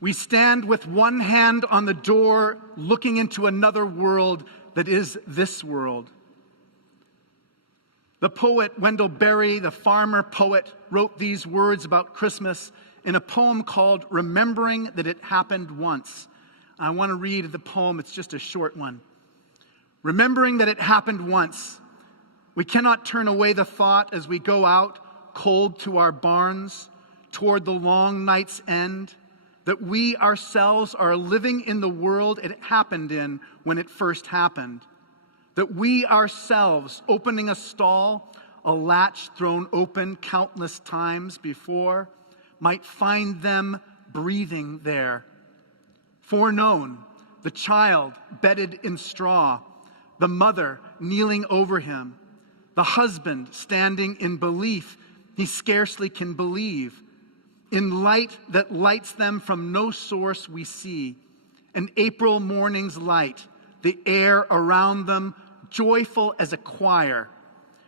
We stand with one hand on the door, looking into another world that is this world. The poet Wendell Berry, the farmer poet, wrote these words about Christmas in a poem called Remembering That It Happened Once. I want to read the poem. It's just a short one. Remembering that it happened once, we cannot turn away the thought as we go out, cold to our barns, toward the long night's end, that we ourselves are living in the world it happened in when it first happened. That we ourselves, opening a stall, a latch thrown open countless times before, might find them breathing there. Foreknown, the child bedded in straw, the mother kneeling over him, the husband standing in belief he scarcely can believe, in light that lights them from no source we see, an April morning's light, the air around them joyful as a choir.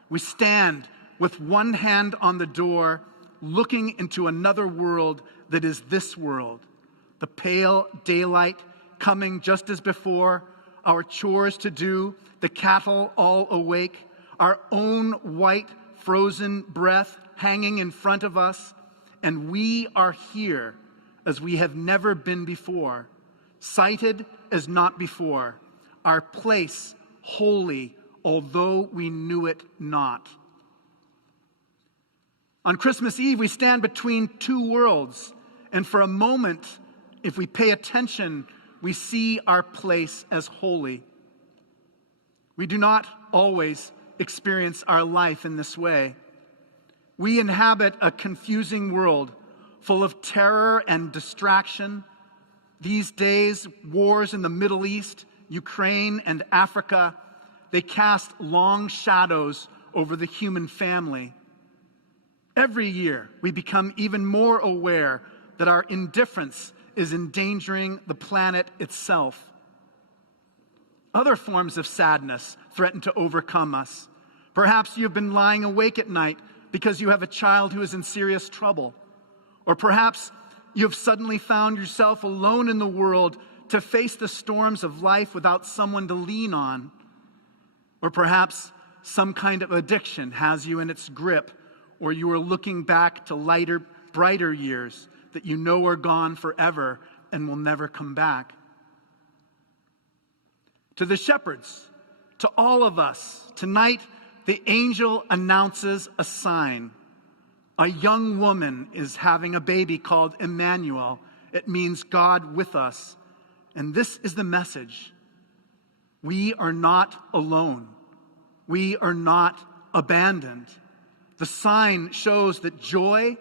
We stand with one hand on the door, looking into another world that is this world. The pale daylight coming just as before, our chores to do, the cattle all awake, our own white frozen breath hanging in front of us, and we are here as we have never been before, sighted as not before, our place holy, although we knew it not. On Christmas Eve, we stand between two worlds, and for a moment, if we pay attention, we see our place as holy. We do not always experience our life in this way. We inhabit a confusing world full of terror and distraction. These days, wars in the Middle East, Ukraine, and Africa, they cast long shadows over the human family. Every year, we become even more aware that our indifference is endangering the planet itself. Other forms of sadness threaten to overcome us. Perhaps you've been lying awake at night because you have a child who is in serious trouble. Or perhaps you've suddenly found yourself alone in the world to face the storms of life without someone to lean on. Or perhaps some kind of addiction has you in its grip, or you are looking back to lighter, brighter years that you know are gone forever and will never come back. To the shepherds, to all of us, tonight the angel announces a sign. A young woman is having a baby called Emmanuel. It means God with us. And this is the message. We are not alone. We are not abandoned. The sign shows that joy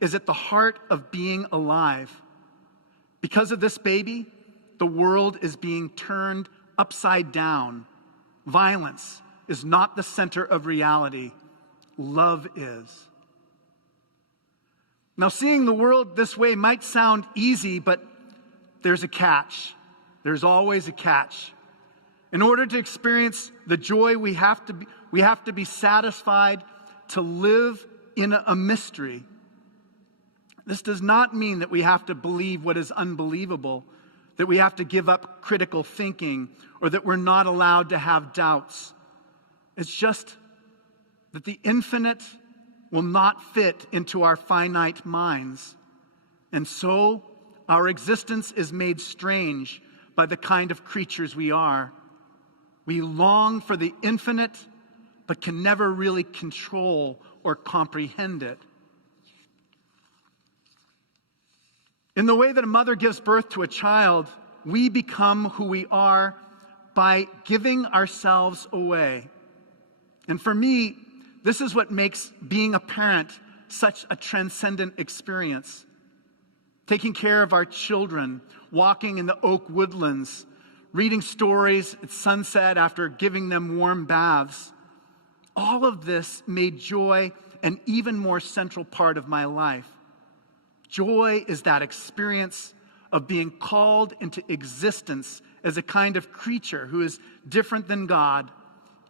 is at the heart of being alive. Because of this baby, the world is being turned upside down. Violence is not the center of reality. Love is. Now, seeing the world this way might sound easy, but there's a catch. There's always a catch. In order to experience the joy, we have to be satisfied to live in a mystery. This does not mean that we have to believe what is unbelievable, that we have to give up critical thinking, or that we're not allowed to have doubts. It's just that the infinite will not fit into our finite minds. And so our existence is made strange by the kind of creatures we are. We long for the infinite, but can never really control or comprehend it. In the way that a mother gives birth to a child, we become who we are by giving ourselves away. And for me, this is what makes being a parent such a transcendent experience. Taking care of our children, walking in the oak woodlands, reading stories at sunset after giving them warm baths. All of this made joy an even more central part of my life. Joy is that experience of being called into existence as a kind of creature who is different than God,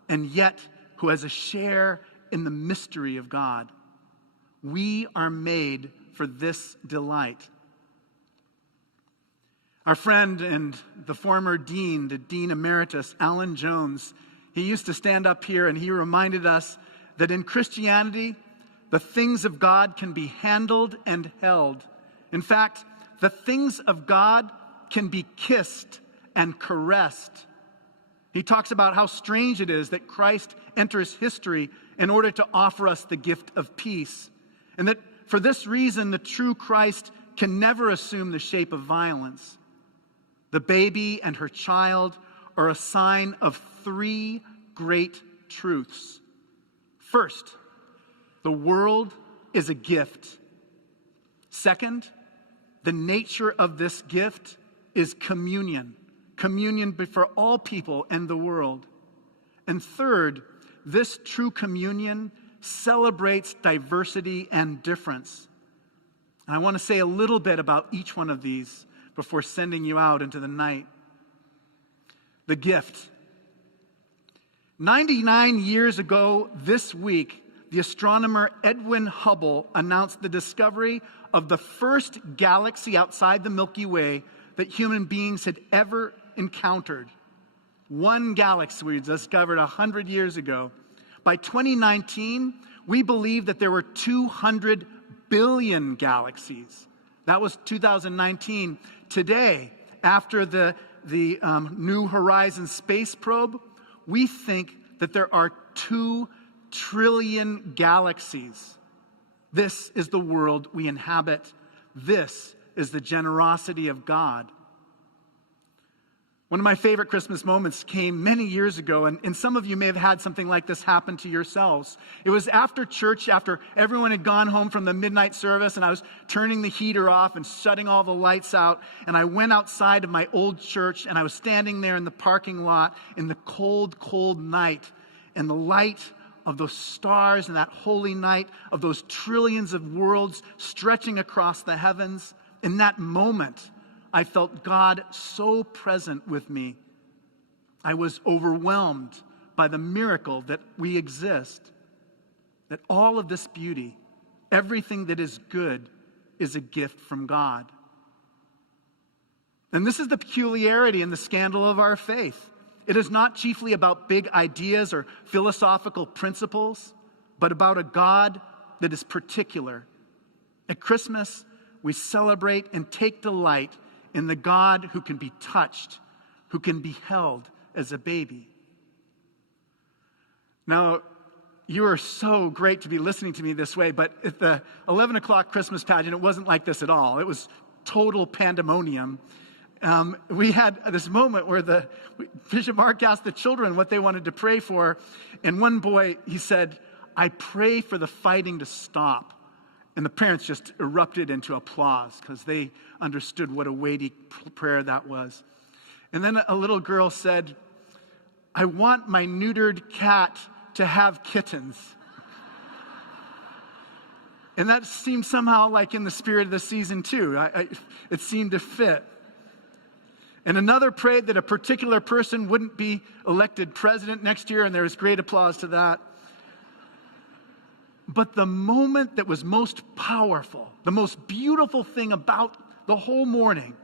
and yet who has a share in the mystery of God. We are made for this delight. Our friend and the former dean, the Dean Emeritus, Alan Jones, he used to stand up here and he reminded us that in Christianity, the things of God can be handled and held. In fact, the things of God can be kissed and caressed. He talks about how strange it is that Christ enters history in order to offer us the gift of peace. And that for this reason, the true Christ can never assume the shape of violence. The baby and her child are a sign of three great truths. First, the world is a gift. Second, the nature of this gift is communion. Communion for all people and the world. And third, this true communion celebrates diversity and difference. And I want to say a little bit about each one of these before sending you out into the night. The gift. 99 years ago this week, the astronomer Edwin Hubble announced the discovery of the first galaxy outside the Milky Way that human beings had ever encountered. One galaxy we discovered 100 years ago. By 2019, we believe that there were 200 billion galaxies. That was 2019. Today, after the New Horizons space probe, we think that there are 2 trillion galaxies. This is the world we inhabit. This is the generosity of God. One of my favorite Christmas moments came many years ago, and some of you may have had something like this happen to yourselves. It was after church, after everyone had gone home from the midnight service, and I was turning the heater off and shutting all the lights out, and I went outside of my old church, and I was standing there in the parking lot in the cold, cold night, and the light of those stars and that holy night of those trillions of worlds stretching across the heavens. In that moment, I felt God so present with me. I was overwhelmed by the miracle that we exist, that all of this beauty, everything that is good, is a gift from God. And this is the peculiarity and the scandal of our faith. It is not chiefly about big ideas or philosophical principles, but about a God that is particular. At Christmas, we celebrate and take delight in the God who can be touched, who can be held as a baby. Now, you are so great to be listening to me this way, but at the 11 o'clock Christmas pageant, it wasn't like this at all. It was total pandemonium. We had this moment where Bishop Mark asked the children what they wanted to pray for, and one boy, he said, "I pray for the fighting to stop." And the parents just erupted into applause because they understood what a weighty prayer that was. And then a little girl said, "I want my neutered cat to have kittens." And that seemed somehow like in the spirit of the season too. It seemed to fit. And another prayed that a particular person wouldn't be elected president next year, and there was great applause to that. But the moment that was most powerful, the most beautiful thing about the whole morning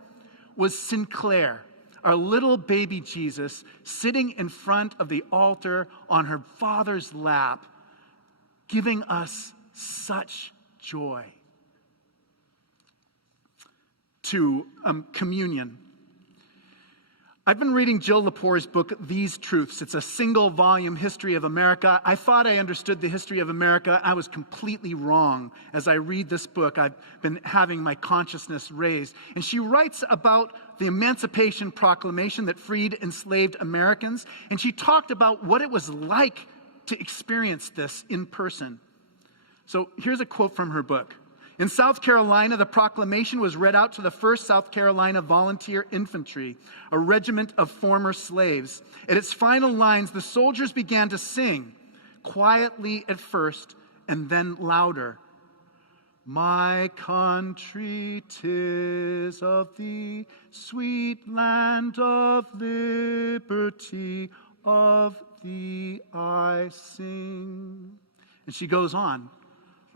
was Sinclair, our little baby Jesus, sitting in front of the altar on her father's lap, giving us such joy. To communion. I've been reading Jill Lepore's book, These Truths. It's a single-volume history of America. I thought I understood the history of America. I was completely wrong. As I read this book, I've been having my consciousness raised. And she writes about the Emancipation Proclamation that freed enslaved Americans. And she talked about what it was like to experience this in person. So here's a quote from her book. In South Carolina, the proclamation was read out to the 1st South Carolina Volunteer Infantry, a regiment of former slaves. At its final lines, the soldiers began to sing, quietly at first and then louder. My country, 'tis of thee, sweet land of liberty, of thee I sing. And she goes on.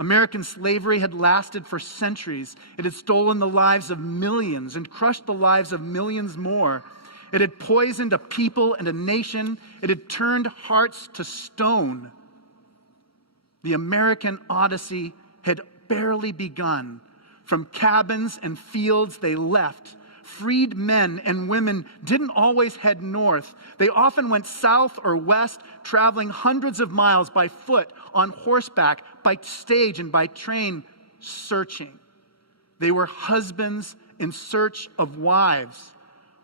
American slavery had lasted for centuries. It had stolen the lives of millions and crushed the lives of millions more. It had poisoned a people and a nation. It had turned hearts to stone. The American Odyssey had barely begun. From cabins and fields they left. Freed men and women didn't always head north. They often went south or west, traveling hundreds of miles by foot, on horseback, by stage, and by train, searching. They were husbands in search of wives,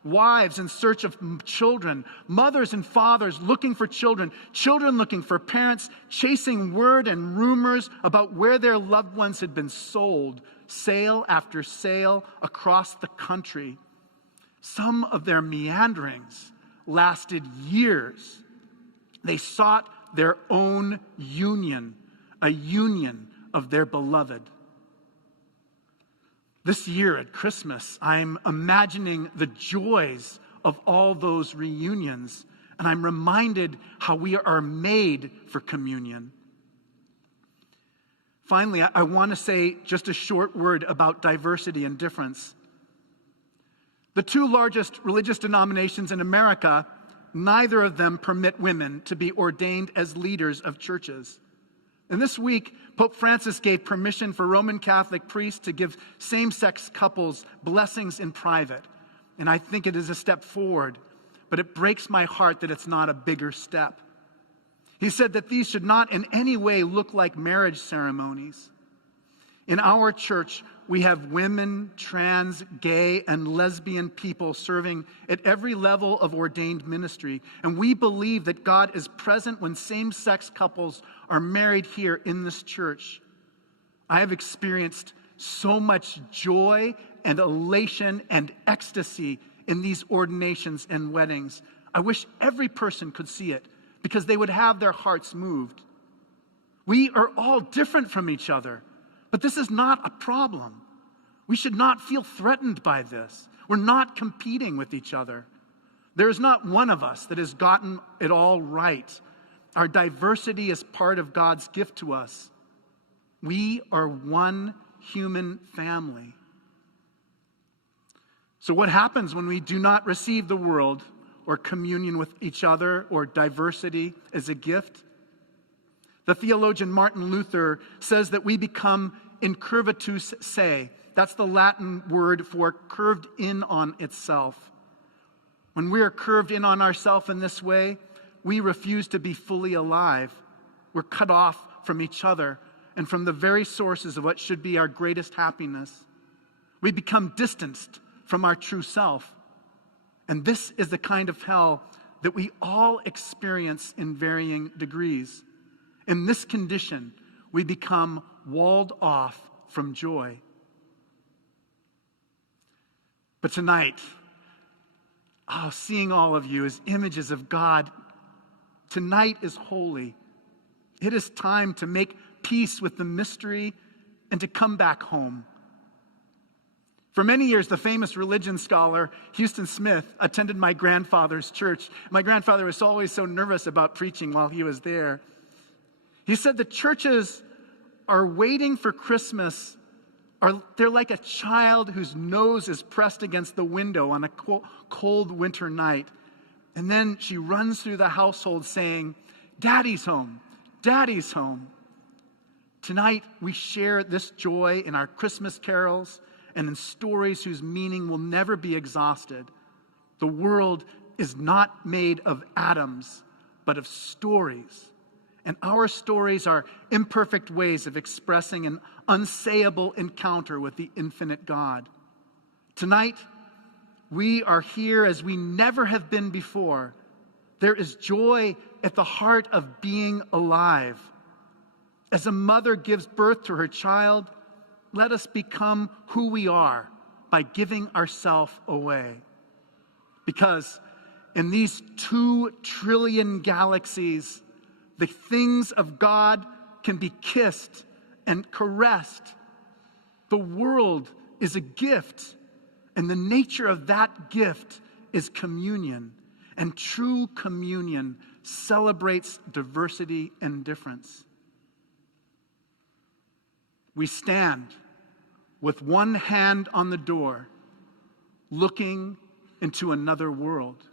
wives in search of children, mothers and fathers looking for children, children looking for parents, chasing word and rumors about where their loved ones had been sold, sail after sail across the country. Some of their meanderings lasted years. They sought their own union, a union of their beloved. This year at Christmas, I'm imagining the joys of all those reunions, and I'm reminded how we are made for communion. Finally, I want to say just a short word about diversity and difference. The two largest religious denominations in America, neither of them permit women to be ordained as leaders of churches. And this week, Pope Francis gave permission for Roman Catholic priests to give same-sex couples blessings in private. And I think it is a step forward, but it breaks my heart that it's not a bigger step. He said that these should not in any way look like marriage ceremonies. In our church, we have women, trans, gay, and lesbian people serving at every level of ordained ministry. And we believe that God is present when same-sex couples are married here in this church. I have experienced so much joy and elation and ecstasy in these ordinations and weddings. I wish every person could see it, because they would have their hearts moved. We are all different from each other, but this is not a problem. We should not feel threatened by this. We're not competing with each other. There is not one of us that has gotten it all right. Our diversity is part of God's gift to us. We are one human family. So what happens when we do not receive the world or communion with each other or diversity as a gift? The theologian Martin Luther says that we become incurvatus se. That's the Latin word for curved in on itself. When we are curved in on ourselves in this way, we refuse to be fully alive. We're cut off from each other and from the very sources of what should be our greatest happiness. We become distanced from our true self. And this is the kind of hell that we all experience in varying degrees. In this condition, we become walled off from joy. But tonight, seeing all of you as images of God, tonight is holy. It is time to make peace with the mystery and to come back home. For many years, the famous religion scholar Houston Smith attended my grandfather's church. My grandfather was always so nervous about preaching while he was there. He said the churches are waiting for Christmas. They're like a child whose nose is pressed against the window on a cold winter night. And then she runs through the household saying, "Daddy's home, Daddy's home." Tonight, we share this joy in our Christmas carols and in stories whose meaning will never be exhausted. The world is not made of atoms, but of stories. And our stories are imperfect ways of expressing an unsayable encounter with the infinite God. Tonight, we are here as we never have been before. There is joy at the heart of being alive. As a mother gives birth to her child, let us become who we are by giving ourselves away. Because in these 2 trillion galaxies, the things of God can be kissed and caressed. The world is a gift, and the nature of that gift is communion. And true communion celebrates diversity and difference. we stand with one hand on the door, looking into another world.